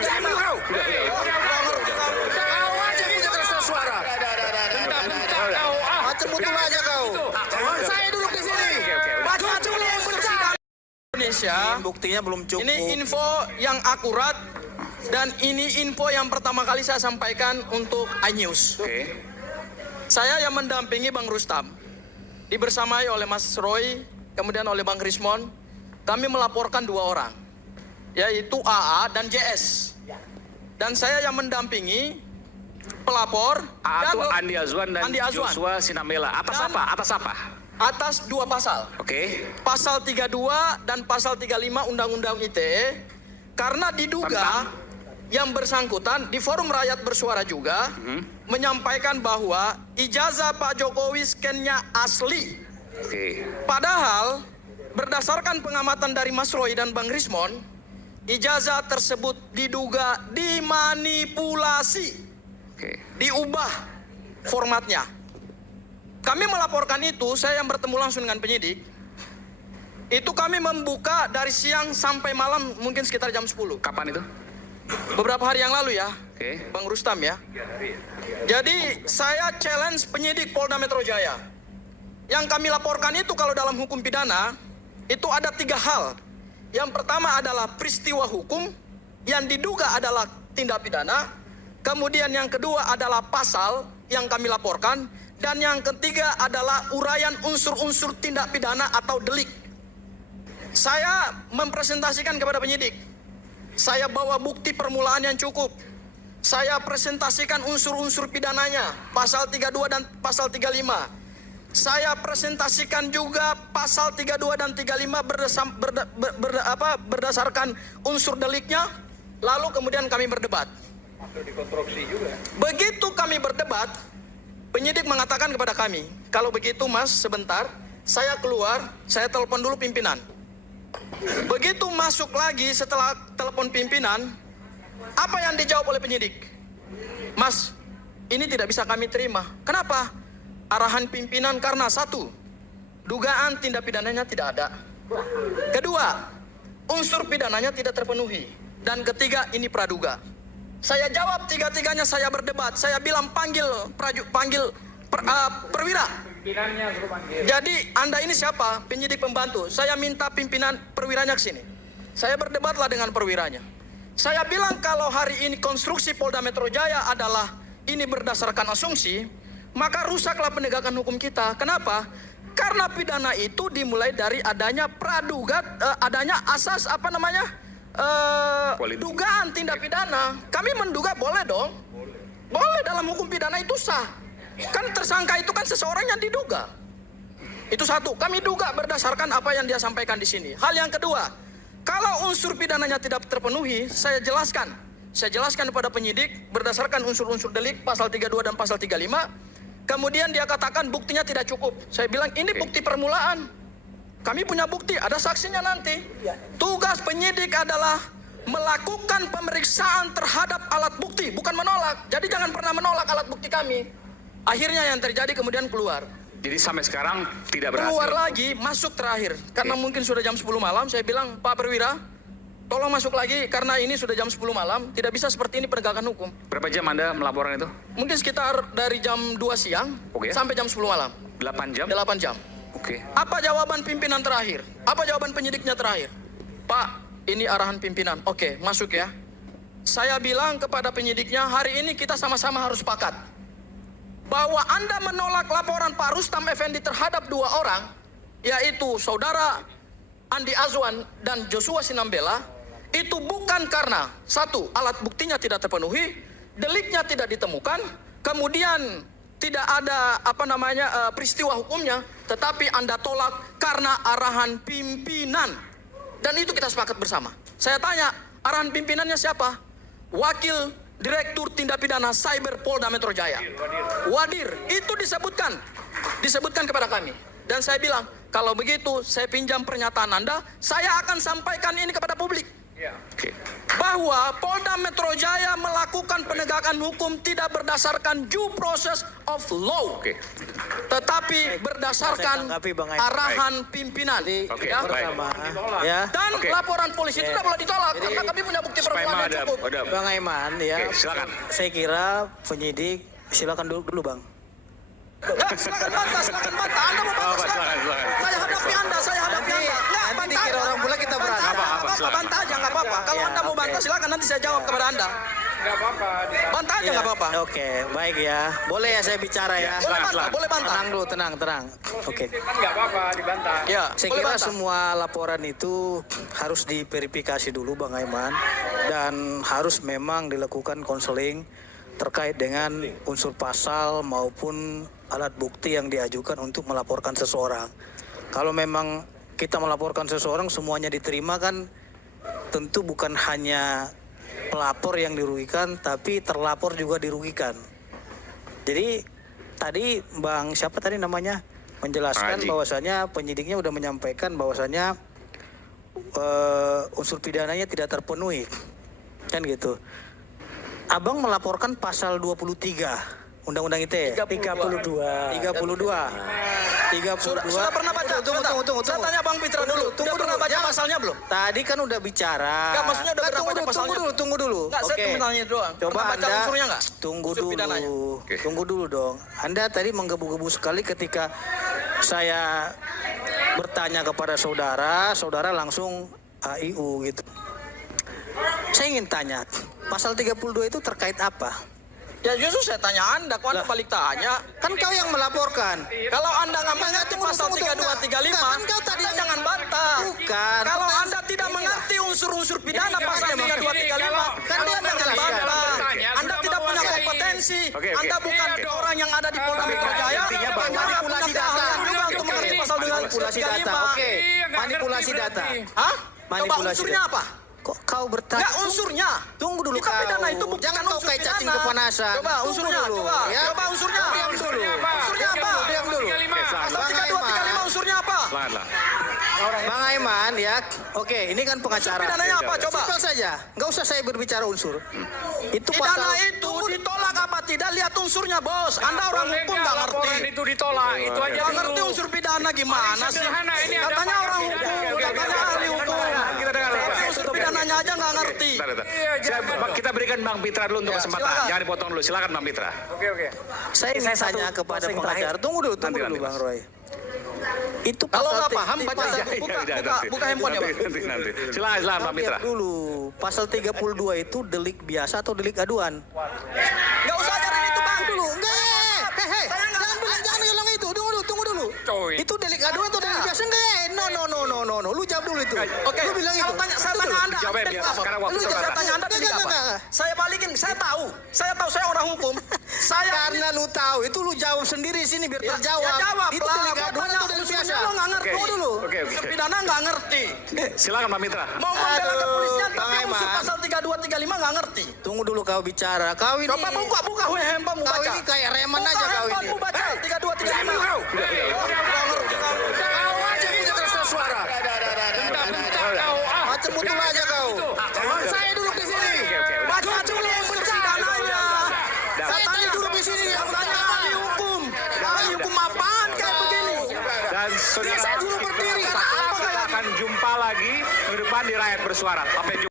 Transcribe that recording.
Diam kau. Kau aja punya keras suara. Macam betul aja kau. Saya duduk di sini. Baca dulu yang benar. Indonesia, Buktinya belum cukup. ini info yang akurat dan ini info yang pertama kali saya sampaikan untuk iNews. Oke. Saya yang mendampingi Bang Rustam, dibersamai oleh Mas Roy, kemudian oleh Bang Rismon, kami melaporkan 2 orang, yaitu AA dan JS. Dan saya yang mendampingi pelapor AA itu Andi Azwan dan Andi Azwan. Joshua Sinambela. Atas Dan- apa? Atas apa? Atas 2 pasal. Oke. Pasal 32 dan pasal 35 Undang-Undang ITE, karena diduga yang bersangkutan di forum rakyat bersuara juga menyampaikan bahwa ijazah Pak Jokowi scan-nya asli. Oke. Padahal berdasarkan pengamatan dari Mas Roy dan Bang Rismon, ijazah tersebut diduga dimanipulasi, Oke. diubah formatnya. Kami melaporkan itu, saya yang bertemu langsung dengan penyidik. Itu kami membuka dari siang sampai malam mungkin sekitar jam 10. Kapan itu? Beberapa hari yang lalu ya, Oke. Bang Rustam ya. Jadi saya challenge penyidik Polda Metro Jaya. Yang kami laporkan itu kalau dalam hukum pidana, itu ada 3 hal. Yang pertama adalah peristiwa hukum, yang diduga adalah tindak pidana. Kemudian yang kedua adalah pasal yang kami laporkan. Dan yang ketiga adalah uraian unsur-unsur tindak pidana atau delik. Saya mempresentasikan kepada penyidik. Saya bawa bukti permulaan yang cukup. Saya presentasikan unsur-unsur pidananya, pasal 32 dan pasal 35. Saya presentasikan juga pasal 32 dan 35 berdasarkan unsur deliknya. Lalu kemudian kami berdebat. Begitu kami berdebat, penyidik mengatakan kepada kami, kalau begitu Mas sebentar, saya keluar, saya telepon dulu pimpinan. Begitu masuk lagi setelah telepon pimpinan, apa yang dijawab oleh penyidik? Mas, ini tidak bisa kami terima. Kenapa? Arahan pimpinan karena 1, dugaan tindak pidananya tidak ada. Kedua, unsur pidananya tidak terpenuhi. Dan ketiga, ini praduga. Saya jawab 3-tiganya, saya berdebat. Saya bilang panggil perwira. Jadi Anda ini siapa? Penyidik pembantu. Saya minta pimpinan perwiranya ke sini. Saya berdebatlah dengan perwiranya. Saya bilang kalau hari ini konstruksi Polda Metro Jaya adalah ini berdasarkan asumsi, maka rusaklah penegakan hukum kita. Kenapa? Karena pidana itu dimulai dari adanya praduga, adanya asas dugaan tindak pidana. Kami menduga boleh dong. Boleh, dalam hukum pidana itu sah. Kan tersangka itu kan seseorang yang diduga. Itu 1, kami duga berdasarkan apa yang dia sampaikan di sini. Hal yang kedua, kalau unsur pidananya tidak terpenuhi, saya jelaskan. Saya jelaskan kepada penyidik berdasarkan unsur-unsur delik pasal 32 dan pasal 35. Kemudian dia katakan buktinya tidak cukup. Saya bilang ini bukti permulaan. Kami punya bukti, ada saksinya nanti. Tugas penyidik adalah melakukan pemeriksaan terhadap alat bukti, bukan menolak. Jadi jangan pernah menolak alat bukti kami. Akhirnya yang terjadi kemudian keluar. Jadi sampai sekarang tidak berhasil. Keluar lagi, masuk terakhir. Karena mungkin sudah jam 10 malam, saya bilang, Pak Perwira, tolong masuk lagi karena ini sudah jam 10 malam, tidak bisa seperti ini penegakan hukum. Berapa jam Anda melaporkan itu? Mungkin sekitar dari jam 2 siang sampai jam 10 malam. 8 jam? 8 jam. Oke. Apa jawaban pimpinan terakhir? Apa jawaban penyidiknya terakhir? Pak, ini arahan pimpinan. Oke, masuk ya. Saya bilang kepada penyidiknya, hari ini kita sama-sama harus sepakat bahwa Anda menolak laporan Pak Rustam Effendi terhadap 2 orang, yaitu saudara Andi Azwan dan Joshua Sinambela, itu bukan karena 1, alat buktinya tidak terpenuhi, deliknya tidak ditemukan, kemudian tidak ada peristiwa hukumnya, tetapi Anda tolak karena arahan pimpinan. Dan itu kita sepakat bersama. Saya tanya, arahan pimpinannya siapa? Wakil Direktur Tindak Pidana Cyber Polda Metro Jaya, Wadir. Itu disebutkan kepada kami. Dan saya bilang, kalau begitu saya pinjam pernyataan Anda, saya akan sampaikan ini kepada publik. Bahwa Polda Metro Jaya melakukan penegakan hukum tidak berdasarkan due process of law, tetapi berdasarkan arahan pimpinan. Ya. Dan laporan polisi itu tidak boleh ditolak karena kami punya bukti permulaan ada. cukup. Udah. Bang Aiman ya. Oke, silakan. Saya kira penyidik silakan dulu Bang. Ya, silakan bantah. Anda mau bantah, silakan. Silakan. Saya hadapi Anda. Nggak, nanti bantah dikira aja. orang pula kita berantem. Bantah aja, Apa-apa, nggak silakan. bantah aja, nggak apa-apa. Kalau Ya, Anda mau oke. bantah, silakan nanti saya jawab kepada Anda. Bantah aja, nggak apa-apa. Oke, baik ya. Boleh ya saya bicara ya. Boleh Silakan, bantah, silakan. boleh bantah. Tenang dulu, tenang. Oke. Ya, Saya boleh kira bantah. semua laporan itu harus diverifikasi dulu Bang Aiman dan harus memang dilakukan konseling terkait dengan unsur pasal maupun alat bukti yang diajukan untuk melaporkan seseorang. Kalau memang kita melaporkan seseorang semuanya diterima kan tentu bukan hanya pelapor yang dirugikan tapi terlapor juga dirugikan. Jadi tadi Bang siapa tadi namanya menjelaskan Haji. bahwasanya penyidiknya sudah menyampaikan bahwasanya unsur pidananya tidak terpenuhi. Kan gitu. Abang melaporkan pasal 23 Undang-Undang ITE. 32. 32. Sudah pernah baca? Tunggu. Saya tanya Bang Pitra dulu. Udah pernah baca Jangan. pasalnya belum? Tadi kan udah bicara. Enggak, maksudnya udah pernah baca pasalnya? Tunggu dulu. Nggak, saya cuma tanya doang. Coba Pernah baca Anda unsurnya nggak? tunggu Unsur pidananya. dulu. Oke. Tunggu dulu dong. Anda tadi menggebu-gebu sekali ketika saya bertanya kepada saudara langsung AIU gitu. Saya ingin tanya, pasal 32 itu terkait apa? Ya justru saya tanya Anda, kok Anda balik tanya? Kan kau yang melaporkan. Kalau Anda nggak mengerti pasal 3235, Kan kau tadi Anda jangan bantah. Bukan. Kalau Bukan. Anda tidak mengerti unsur-unsur pidana Ini pasal jangan, 3235, kan Anda dia jangan menjelaskan. bantah. Bertanya, Anda sudah tidak punya menguasai. kompetensi. Oke. Anda bukan Iya dong. orang yang ada di Polda Metro Jaya. Intinya Anda bahwa manipulasi punya data. keahlian juga untuk Oke. mengerti pasal Manipulasi data. 3235. Oke. Iya, nggak Manipulasi ngerti data. berarti. Hah? Coba Manipulasi unsurnya data. apa? Kok kau bertanya? Enggak unsurnya. Tunggu dulu Kita kau. pidana itu bukan Jangan kau unsur kayak cacing pidana. kepanasan. Coba Tunggu unsurnya, dulu, coba. ya. Coba unsurnya. Diam dulu. Unsurnya apa? Diam dulu. Pasal Bang 3235 unsurnya apa? Silakan. Bang Aiman ya. Oke, ini kan pengacara. Pidananya apa? Coba. Simpel saja. Nggak usah saya berbicara unsur. Itu Pidana pasal itu ditolak apa tidak? Lihat unsurnya, Bos. Anda orang Boleh hukum nggak nggak ngerti. laporan itu ditolak, itu aja Nggak dulu. ngerti unsur pidana gimana Paling sih? sederhana, ini ada Katanya apa? orang Oke, hukum, oke, katanya oke. ahli hukum. Kita dengar. Tapi unsur pidananya aja nggak ngerti. Bentar. Iya, jangan. Kita berikan Bang Pitra dulu untuk Ya, kesempatan. silakan. Jangan dipotong dulu. Silakan Bang Pitra. saya ingin tanya kepada pengacara. Tunggu dulu Nanti, Bang Mas. Roy. Itu Kalau pasal nggak paham, baca. pasal- Buka handphone ya, Bang. Nanti. Silakan Bang Pitra. Lihat dulu, pasal 32 itu delik biasa atau delik aduan? Nggak usah ajarin itu, Bang. Dulu, enggak. Hei, Saya nggak- jangan bilang itu. Tunggu dulu. Coy. Itu delik aduan atau delik biasa? Enggak. No. Lu jawab dulu itu. Oke, Lu bilang itu. kalau saya tanya Anda, Jawabnya Anda biar delik apa? sekarang waktu Lu terbatas. saya tanya Anda delik Enggak, apa? enggak. Saya balikin, saya tahu, saya orang hukum. Saya Karena lu tahu, itu lu jawab sendiri sini biar Ya, terjawab. ya jawab Itu lah. delik Gua aduan tanya atau delik unsurnya biasa? lo nggak ngerti. Oke. Tunggu dulu. Oke. Unsur pidana nggak ngerti. Silakan Bang Pitra. Mau membela kepolisian tapi Bang unsur Aiman. pasal 3235 nggak ngerti. Tunggu dulu kau bicara. Kau ini. Coba buka handphone Kau baca. ini kayak reman aja kau ini. Handphone baca 3235. Kau aja punya kerasa suara. Macam betul aja kau. Saya duduk di sini. Oke. Baca dulu unsur pidananya. Saya tanya duduk di sini. Yang tanya ahli hukum. Ahli hukum apaan kayak begini? Dan Saya saudara dulu berdiri. akan jumpa lagi minggu depan di Rakyat Bersuara. Sampai jumpa.